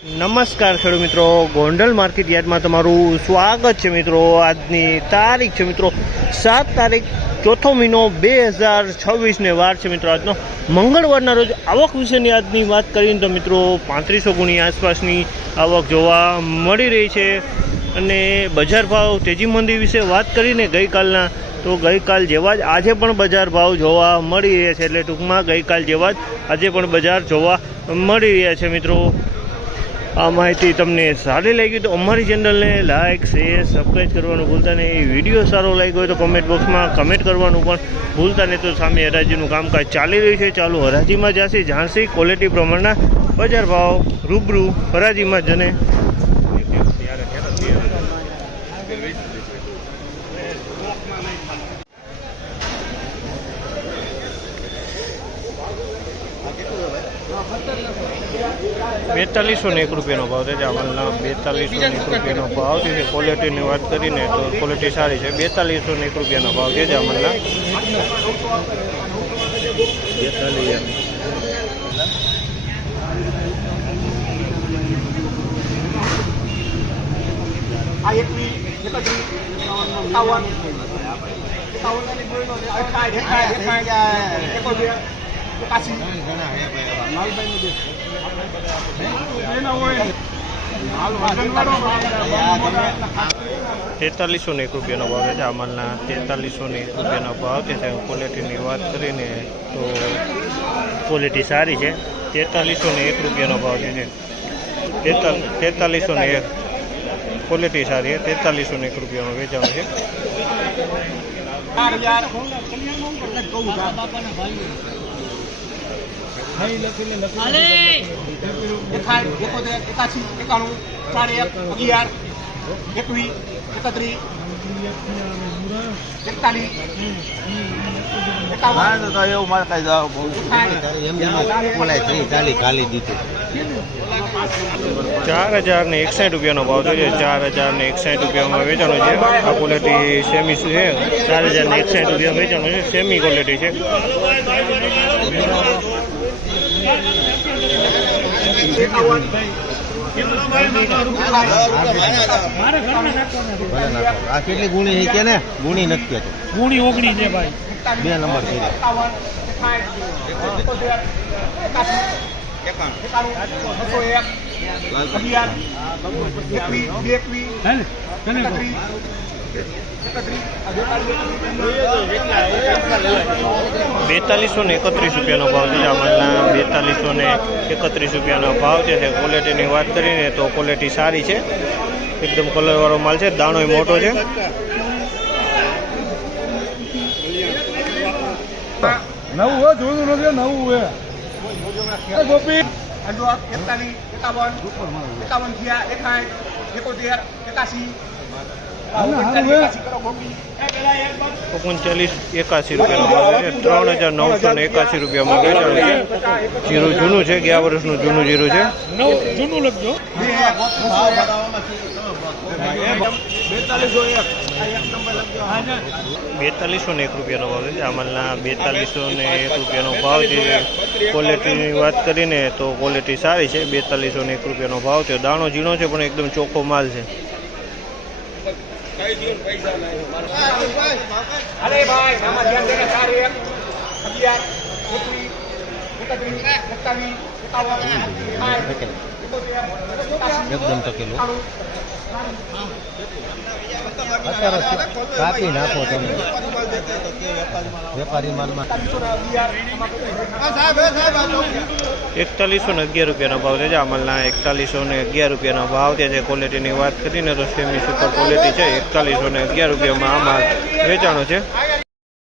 નમસ્કાર ખેડૂત મિત્રો, ગોંડલ માર્કેટ યાર્ડમાં તમારું સ્વાગત છે મિત્રો। આજની તારીખ છે મિત્રો 7 તારીખ ચોથો મહિનો 2026 વાર છે મિત્રો। આજનો મંગળવારના રોજ આવક વિશેની આજની વાત કરીએ તો મિત્રો 3500 ગુણી આસપાસની આવક જોવા મળી રહી છે। અને બજાર ભાવ તેજી મંદી વિશે વાત કરીને ગઈકાલના તો ગઈકાલ જેવા જ આજે પણ બજાર ભાવ જોવા મળી રહ્યા છે। એટલે ટૂંકમાં ગઈકાલ જેવા જ આજે પણ બજાર જોવા મળી રહ્યા છે મિત્રો। આ માહિતી તમને સારી લાગી તો અમારી ચેનલને લાઇક શેર સબસ્ક્રાઈબ કરવાનું ભૂલતા નહીં। એ વિડીયો સારો લાગ્યો હોય તો કમેન્ટ બોક્સમાં કમેન્ટ કરવાનું પણ ભૂલતા નહીં। તો સામે હરાજીનું કામકાજ ચાલી રહ્યું છે, ચાલુ હરાજીમાં જશે ઝાંસી ક્વોલિટી પ્રમાણના બજાર ભાવ રૂબરૂ હરાજીમાં જને ₹4201 ભાવ છે। જામલના ₹4201 ભાવ છે। ક્વોલિટીની વાત કરીને તો ક્વોલિટી સારી છે। ₹4201 ભાવ છે જામલના। ₹4301 ભાવ છે જામલના। ₹4301 ભાવ છે। ક્વોલિટીની વાત કરીને તો ક્વોલિટી સારી છે। ₹4301 ભાવ છે। 4301 ક્વોલિટી સારી છે। ₹4301 વેચાણ છે। ₹4061 ભાવ છે। ₹4061 વેચાણો છે। આ ક્વોલિટી સેમી છે। ₹4061 વેચાણો છે। સેમી ક્વોલિટી છે। આ કેટલી ગુણી છે ને? ગુણી નથી કહેતો, ગુણી 19 છે ભાઈ, 2 નંબર છે। ₹4231 ભાવ છે જામલના। ₹4231 ભાવ છે। ક્વોલિટીની વાત કરીને તો ક્વોલિટી સારી છે, એકદમ કલરવાળો માલ છે। દાણો મોટો છે। નવું હોય જોયું નથી, નવું હોય ગોપી ₹3981 ભાવ છે। ₹3981 વેચાણ છે। જીરું જૂનું છે, ગયા વર્ષનું જૂનું જીરું છે। જૂનું લખજો। ₹4201 ભાવ છે જામલના। ₹4201 ભાવ છે। ક્વોલિટીની વાત કરીને તો ક્વોલિટી સારી છે। ₹4201 ભાવ છે। દાણો ઝીણો છે પણ એકદમ ચોખ્ખો માલ છે। એકદમ ટકેલું અત્યારે કાપી નાખો તમે વેપારી માલમાં। ₹4111 ભાવ છે જામલના। ₹4111 ભાવ છે। ક્વોલિટીની વાત કરીને તો સેમી સુપર ક્વોલિટી છે। ₹4111 આમાં વેચાણો છે।